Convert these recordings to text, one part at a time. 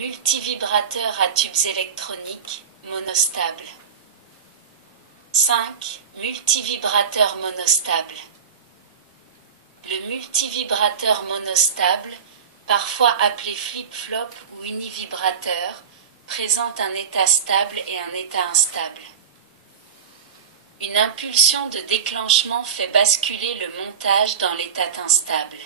Multivibrateur à tubes électroniques, monostable. 5. Multivibrateur monostable. Le multivibrateur monostable, parfois appelé flip-flop ou univibrateur, présente un état stable et un état instable. Une impulsion de déclenchement fait basculer le montage dans l'état instable.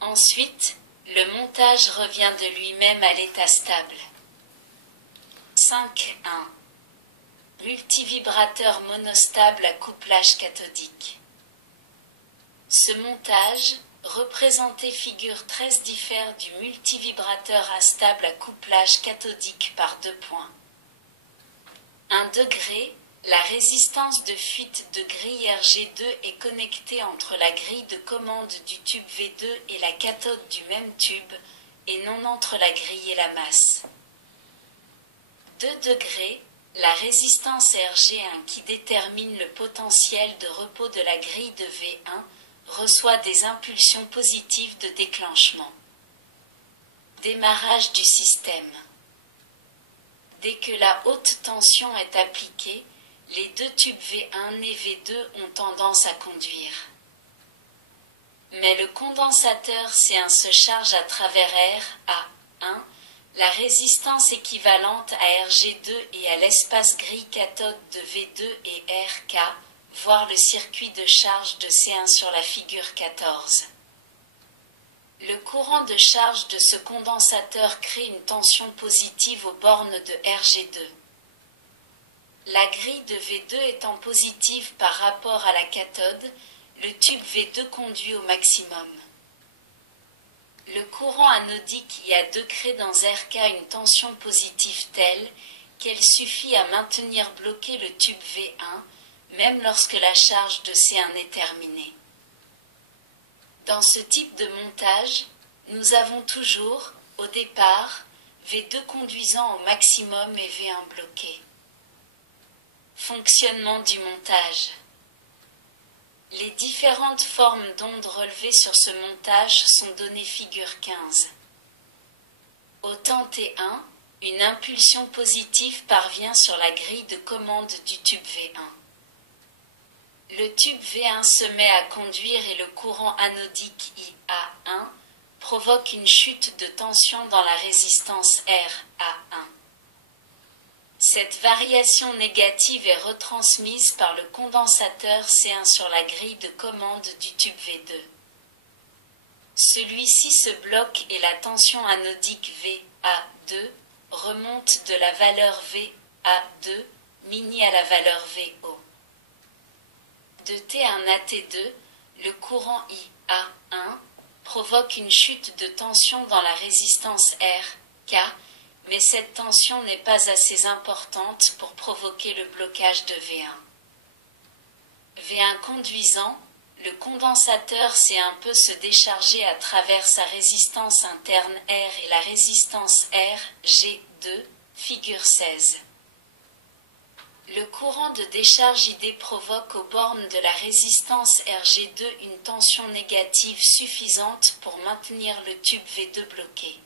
Ensuite, le montage revient de lui-même à l'état stable. 5.1. Multivibrateur monostable à couplage cathodique. Ce montage, représenté figure 13, diffère du multivibrateur instable à couplage cathodique par 2 points. 1 degré, la résistance de fuite de grille RG2 est connectée entre la grille de commande du tube V2 et la cathode du même tube, et non entre la grille et la masse. 2 degrés, la résistance RG1 qui détermine le potentiel de repos de la grille de V1 reçoit des impulsions positives de déclenchement. Démarrage du système. Dès que la haute tension est appliquée, les deux tubes V1 et V2 ont tendance à conduire. Mais le condensateur C1 se charge à travers R, A1, la résistance équivalente à RG2 et à l'espace grille cathode de V2 et RK, voir le circuit de charge de C1 sur la figure 14. Le courant de charge de ce condensateur crée une tension positive aux bornes de RG2. La grille de V2 étant positive par rapport à la cathode, le tube V2 conduit au maximum. Le courant anodique y a crée dans RK une tension positive telle qu'elle suffit à maintenir bloqué le tube V1, même lorsque la charge de C1 est terminée. Dans ce type de montage, nous avons toujours, au départ, V2 conduisant au maximum et V1 bloqué. Fonctionnement du montage. Les différentes formes d'ondes relevées sur ce montage sont données figure 15. Au temps T1, une impulsion positive parvient sur la grille de commande du tube V1. Le tube V1 se met à conduire et le courant anodique IA1 provoque une chute de tension dans la résistance RA1. Cette variation négative est retransmise par le condensateur C1 sur la grille de commande du tube V2. Celui-ci se bloque et la tension anodique VA2 remonte de la valeur VA2 mini à la valeur VO. De T1 à T2, le courant IA1 provoque une chute de tension dans la résistance RK, mais cette tension n'est pas assez importante pour provoquer le blocage de V1. V1 conduisant, le condensateur C1 peut se décharger à travers sa résistance interne R et la résistance RG2, figure 16. Le courant de décharge ID provoque aux bornes de la résistance RG2 une tension négative suffisante pour maintenir le tube V2 bloqué.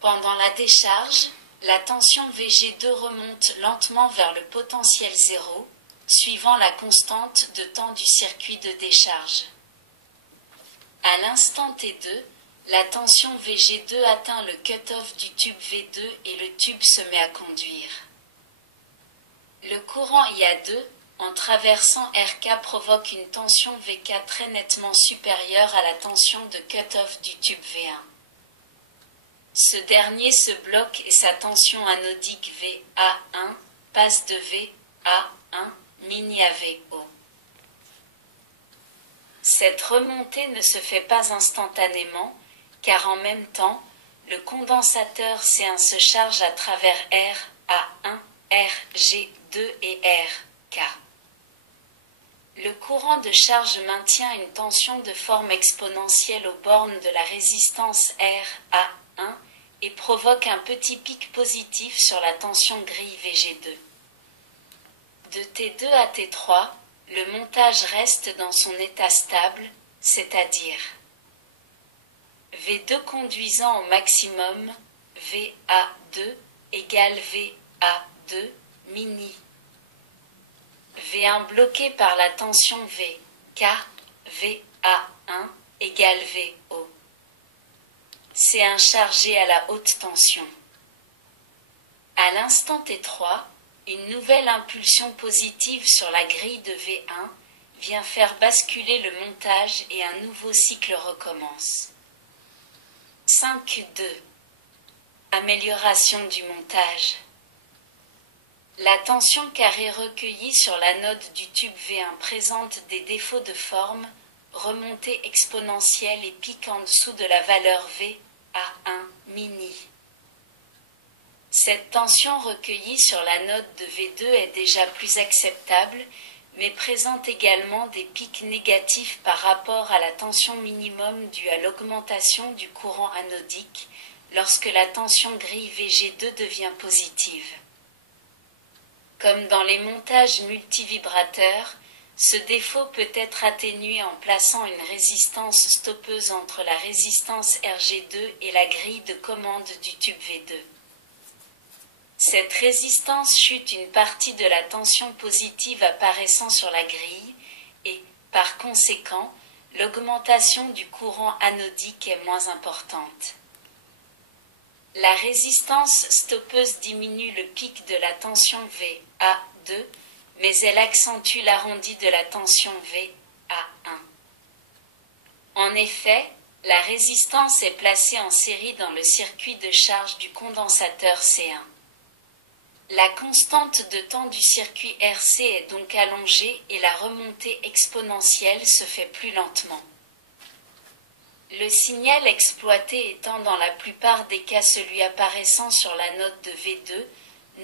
Pendant la décharge, la tension VG2 remonte lentement vers le potentiel 0, suivant la constante de temps du circuit de décharge. À l'instant T2, la tension VG2 atteint le cut-off du tube V2 et le tube se met à conduire. Le courant IA2, en traversant RK, provoque une tension VK très nettement supérieure à la tension de cut-off du tube V1. Ce dernier se bloque et sa tension anodique VA1 passe de VA1 mini à VO. Cette remontée ne se fait pas instantanément, car en même temps, le condensateur C1 se charge à travers RA1, RG2 et RK. Le courant de charge maintient une tension de forme exponentielle aux bornes de la résistance RA1 et provoque un petit pic positif sur la tension grille VG2. De T2 à T3, le montage reste dans son état stable, c'est-à-dire V2 conduisant au maximum, VA2 égale VA2 mini. V1 bloqué par la tension V, K, VA1 égale VO. C1 chargé à la haute tension. À l'instant T3, une nouvelle impulsion positive sur la grille de V1 vient faire basculer le montage et un nouveau cycle recommence. 5.2. Amélioration du montage. La tension carrée recueillie sur l'anode du tube V1 présente des défauts de forme, remontée exponentielle et pique en dessous de la valeur VA1 mini. Cette tension recueillie sur l'anode de V2 est déjà plus acceptable, mais présente également des pics négatifs par rapport à la tension minimum due à l'augmentation du courant anodique, lorsque la tension grille VG2 devient positive. Comme dans les montages multivibrateurs, ce défaut peut être atténué en plaçant une résistance stoppeuse entre la résistance RG2 et la grille de commande du tube V2. Cette résistance chute une partie de la tension positive apparaissant sur la grille et, par conséquent, l'augmentation du courant anodique est moins importante. La résistance stoppeuse diminue le pic de la tension VA2, mais elle accentue l'arrondi de la tension VA1. En effet, la résistance est placée en série dans le circuit de charge du condensateur C1. La constante de temps du circuit RC est donc allongée et la remontée exponentielle se fait plus lentement. Le signal exploité étant dans la plupart des cas celui apparaissant sur la note de V2,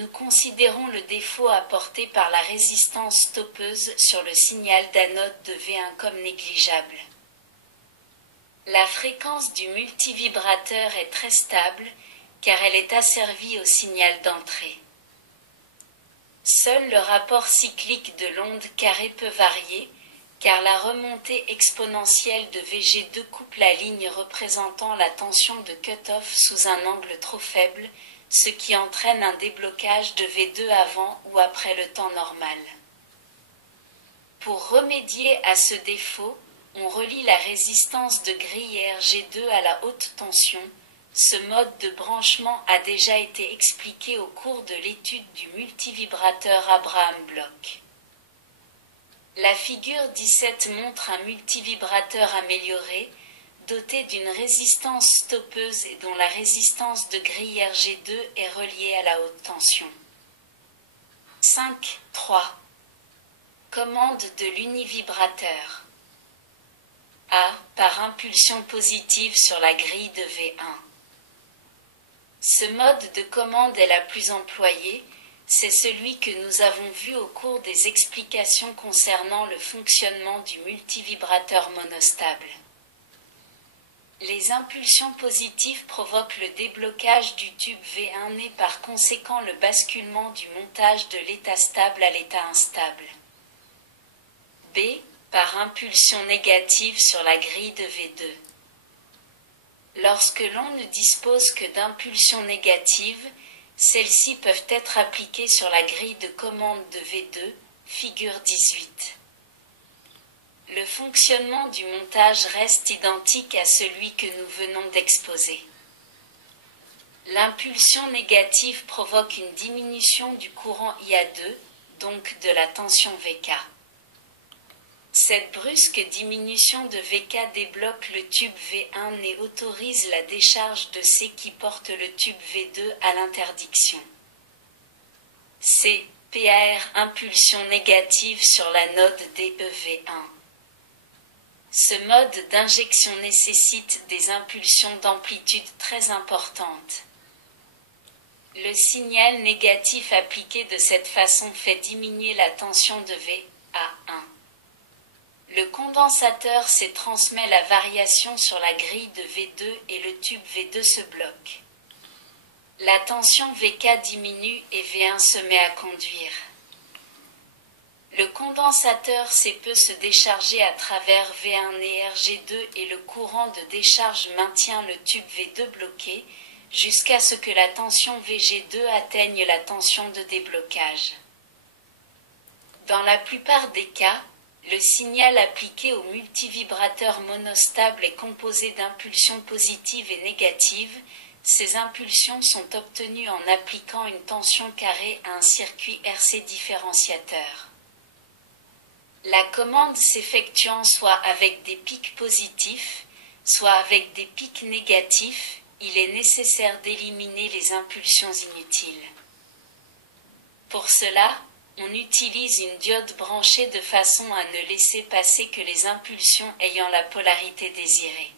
nous considérons le défaut apporté par la résistance stoppeuse sur le signal d'anode de V1 comme négligeable. La fréquence du multivibrateur est très stable car elle est asservie au signal d'entrée. Seul le rapport cyclique de l'onde carrée peut varier, car la remontée exponentielle de VG2 coupe la ligne représentant la tension de cut-off sous un angle trop faible, ce qui entraîne un déblocage de V2 avant ou après le temps normal. Pour remédier à ce défaut, on relie la résistance de grille RG2 à la haute tension. Ce mode de branchement a déjà été expliqué au cours de l'étude du multivibrateur Abraham Bloch. La figure 17 montre un multivibrateur amélioré, doté d'une résistance stoppeuse et dont la résistance de grille RG2 est reliée à la haute tension. 5.3. Commande de l'univibrateur. A. Par impulsion positive sur la grille de V1. Ce mode de commande est la plus employée, c'est celui que nous avons vu au cours des explications concernant le fonctionnement du multivibrateur monostable. Les impulsions positives provoquent le déblocage du tube V1 et par conséquent le basculement du montage de l'état stable à l'état instable. B. Par impulsion négative sur la grille de V2. Lorsque l'on ne dispose que d'impulsions négatives, celles-ci peuvent être appliquées sur la grille de commande de V2, figure 18. Le fonctionnement du montage reste identique à celui que nous venons d'exposer. L'impulsion négative provoque une diminution du courant IA2, donc de la tension VK. Cette brusque diminution de VK débloque le tube V1 et autorise la décharge de C qui porte le tube V2 à l'interdiction. C. PAR impulsion négative sur la node DEV1. Ce mode d'injection nécessite des impulsions d'amplitude très importantes. Le signal négatif appliqué de cette façon fait diminuer la tension de VA1. Le condensateur C transmet la variation sur la grille de V2 et le tube V2 se bloque. La tension VK diminue et V1 se met à conduire. Le condensateur C peut se décharger à travers V1 et RG2 et le courant de décharge maintient le tube V2 bloqué, jusqu'à ce que la tension VG2 atteigne la tension de déblocage. Dans la plupart des cas, le signal appliqué au multivibrateur monostable est composé d'impulsions positives et négatives. Ces impulsions sont obtenues en appliquant une tension carrée à un circuit RC différenciateur. La commande s'effectuant soit avec des pics positifs, soit avec des pics négatifs, il est nécessaire d'éliminer les impulsions inutiles. Pour cela, on utilise une diode branchée de façon à ne laisser passer que les impulsions ayant la polarité désirée.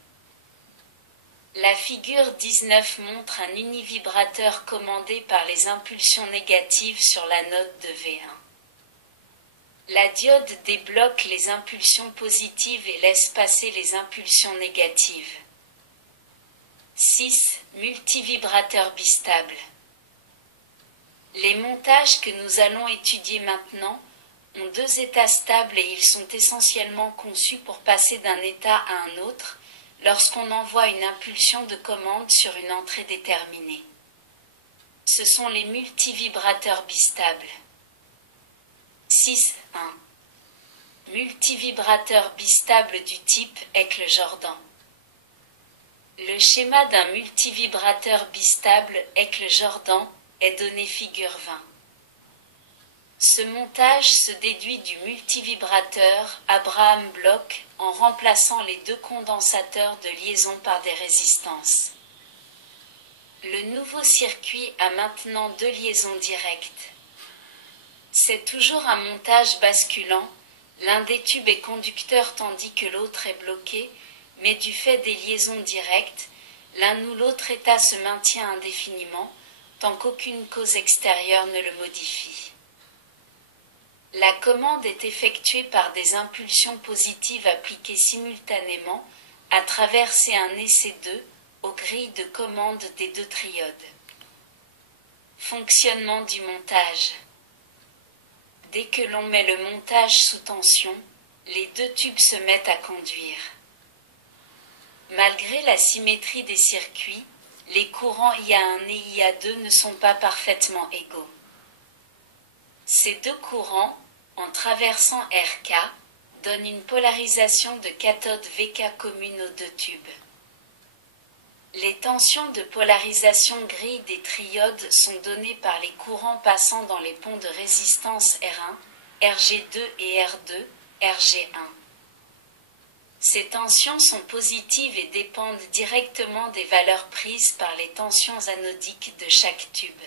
La figure 19 montre un univibrateur commandé par les impulsions négatives sur la note de V1. La diode débloque les impulsions positives et laisse passer les impulsions négatives. 6. Multivibrateur bistable. Les montages que nous allons étudier maintenant ont deux états stables et ils sont essentiellement conçus pour passer d'un état à un autre lorsqu'on envoie une impulsion de commande sur une entrée déterminée. Ce sont les multivibrateurs bistables. 6.1. Multivibrateur bistable du type Eckle-Jordan. Le schéma d'un multivibrateur bistable Eckle-Jordan est donné figure 20. Ce montage se déduit du multivibrateur Abraham Bloch en remplaçant les deux condensateurs de liaison par des résistances. Le nouveau circuit a maintenant deux liaisons directes. C'est toujours un montage basculant, l'un des tubes est conducteur tandis que l'autre est bloqué, mais du fait des liaisons directes, l'un ou l'autre état se maintient indéfiniment, tant qu'aucune cause extérieure ne le modifie. La commande est effectuée par des impulsions positives appliquées simultanément à travers C1 et C2 aux grilles de commande des deux triodes. Fonctionnement du montage. Dès que l'on met le montage sous tension, les deux tubes se mettent à conduire. Malgré la symétrie des circuits, les courants IA1 et IA2 ne sont pas parfaitement égaux. Ces deux courants, en traversant RK, donnent une polarisation de cathode VK commune aux deux tubes. Les tensions de polarisation grille des triodes sont données par les courants passant dans les ponts de résistance R1, RG2 et R2, RG1. Ces tensions sont positives et dépendent directement des valeurs prises par les tensions anodiques de chaque tube.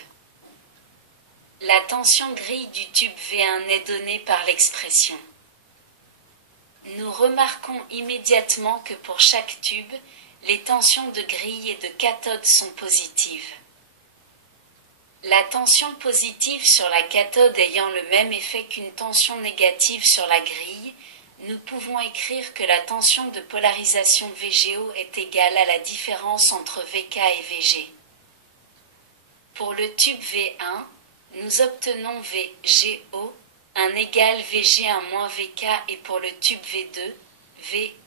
La tension grille du tube V1 est donnée par l'expression. Nous remarquons immédiatement que pour chaque tube, les tensions de grille et de cathode sont positives. La tension positive sur la cathode ayant le même effet qu'une tension négative sur la grille, nous pouvons écrire que la tension de polarisation VGO est égale à la différence entre VK et VG. Pour le tube V1, nous obtenons VGO, un égal VG1 moins VK et pour le tube V2,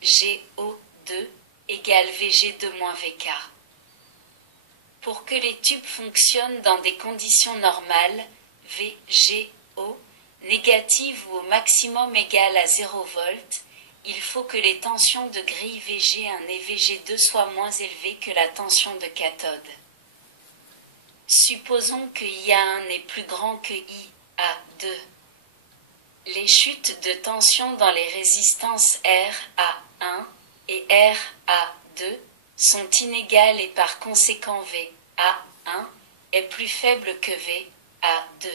VGO2 égale VG2 moins VK. Pour que les tubes fonctionnent dans des conditions normales, VGO négative ou au maximum égale à 0 V, il faut que les tensions de grille VG1 et VG2 soient moins élevées que la tension de cathode. Supposons que IA1 est plus grand que IA2. Les chutes de tension dans les résistances RA1 et RA2 sont inégales et par conséquent VA1 est plus faible que VA2.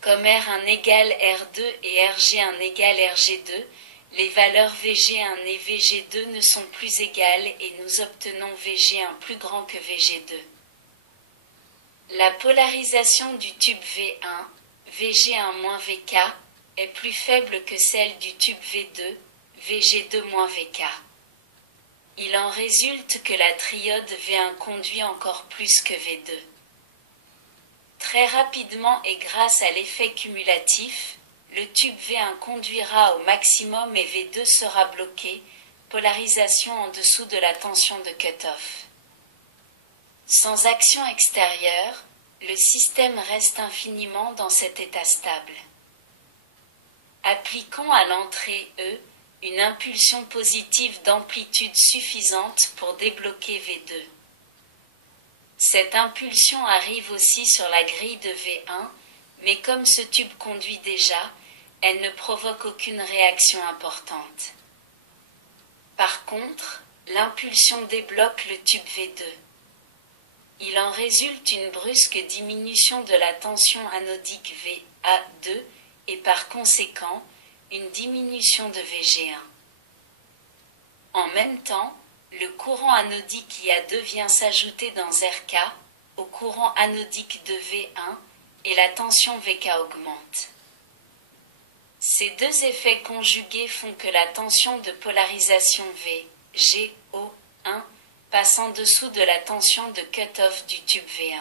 Comme R1 égale R2 et RG1 égale RG2, les valeurs VG1 et VG2 ne sont plus égales et nous obtenons VG1 plus grand que VG2. La polarisation du tube V1, VG1 moins VK, est plus faible que celle du tube V2, VG2 moins VK. Il en résulte que la triode V1 conduit encore plus que V2. Très rapidement et grâce à l'effet cumulatif, le tube V1 conduira au maximum et V2 sera bloqué, polarisation en dessous de la tension de cutoff. Sans action extérieure, le système reste infiniment dans cet état stable. Appliquons à l'entrée E une impulsion positive d'amplitude suffisante pour débloquer V2. Cette impulsion arrive aussi sur la grille de V1, mais comme ce tube conduit déjà, elle ne provoque aucune réaction importante. Par contre, l'impulsion débloque le tube V2. Il en résulte une brusque diminution de la tension anodique VA2 et par conséquent, une diminution de VG1. En même temps, le courant anodique IA2 vient s'ajouter dans RK, au courant anodique de V1, et la tension VK augmente. Ces deux effets conjugués font que la tension de polarisation VGO1 passe en dessous de la tension de cutoff du tube V1.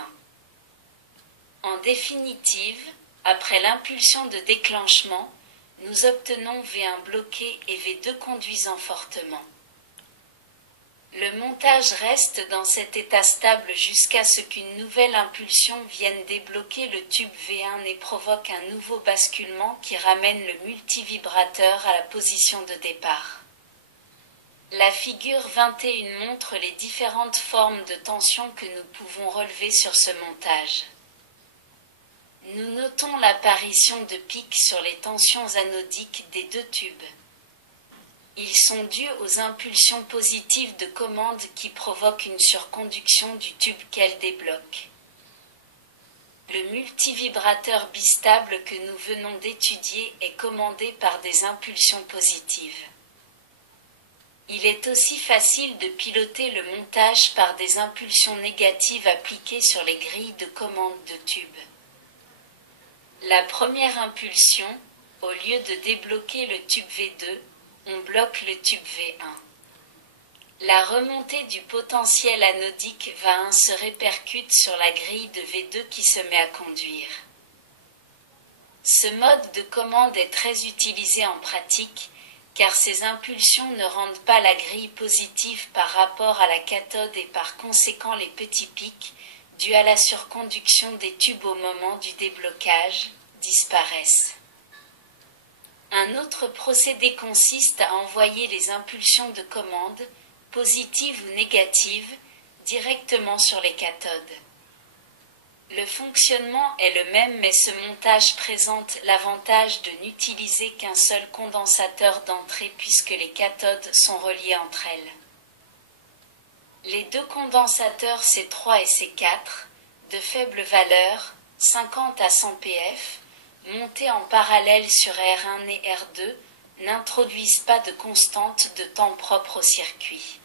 En définitive, après l'impulsion de déclenchement, nous obtenons V1 bloqué et V2 conduisant fortement. Le montage reste dans cet état stable jusqu'à ce qu'une nouvelle impulsion vienne débloquer le tube V1 et provoque un nouveau basculement qui ramène le multivibrateur à la position de départ. La figure 21 montre les différentes formes de tension que nous pouvons relever sur ce montage. Nous notons l'apparition de pics sur les tensions anodiques des deux tubes. Ils sont dus aux impulsions positives de commande qui provoquent une surconduction du tube qu'elles débloquent. Le multivibrateur bistable que nous venons d'étudier est commandé par des impulsions positives. Il est aussi facile de piloter le montage par des impulsions négatives appliquées sur les grilles de commande de tube. La première impulsion, au lieu de débloquer le tube V2, on bloque le tube V1. La remontée du potentiel anodique VA1 se répercute sur la grille de V2 qui se met à conduire. Ce mode de commande est très utilisé en pratique, car ces impulsions ne rendent pas la grille positive par rapport à la cathode et par conséquent les petits pics, dus à la surconduction des tubes au moment du déblocage, disparaissent. Un autre procédé consiste à envoyer les impulsions de commande, positives ou négatives, directement sur les cathodes. Le fonctionnement est le même mais ce montage présente l'avantage de n'utiliser qu'un seul condensateur d'entrée puisque les cathodes sont reliées entre elles. Les deux condensateurs C3 et C4, de faible valeur, 50 à 100 pf, montés en parallèle sur R1 et R2, n'introduisent pas de constante de temps propre au circuit.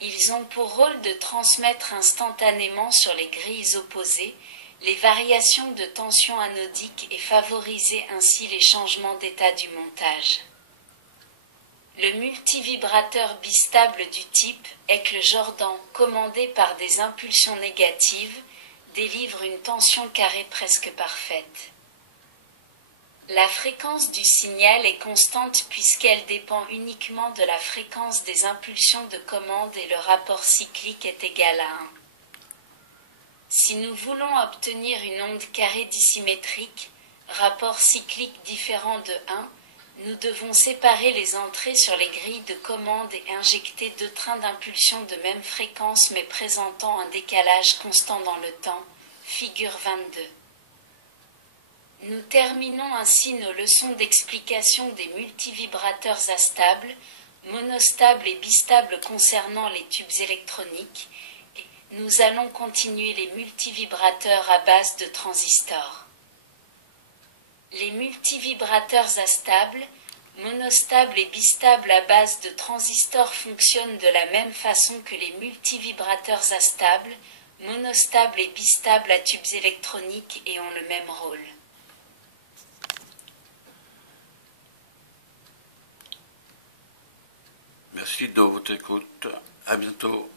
Ils ont pour rôle de transmettre instantanément sur les grilles opposées les variations de tension anodique et favoriser ainsi les changements d'état du montage. Le multivibrateur bistable du type Eckle Jordan, commandé par des impulsions négatives, délivre une tension carrée presque parfaite. La fréquence du signal est constante puisqu'elle dépend uniquement de la fréquence des impulsions de commande et le rapport cyclique est égal à 1. Si nous voulons obtenir une onde carrée dissymétrique, rapport cyclique différent de 1, nous devons séparer les entrées sur les grilles de commande et injecter deux trains d'impulsion de même fréquence mais présentant un décalage constant dans le temps, figure 22. Nous terminons ainsi nos leçons d'explication des multivibrateurs astables, monostables et bistables concernant les tubes électroniques, et nous allons continuer les multivibrateurs à base de transistors. Les multivibrateurs astables, monostables et bistables à base de transistors fonctionnent de la même façon que les multivibrateurs astables, monostables et bistables à tubes électroniques et ont le même rôle. Merci de votre écoute. À bientôt.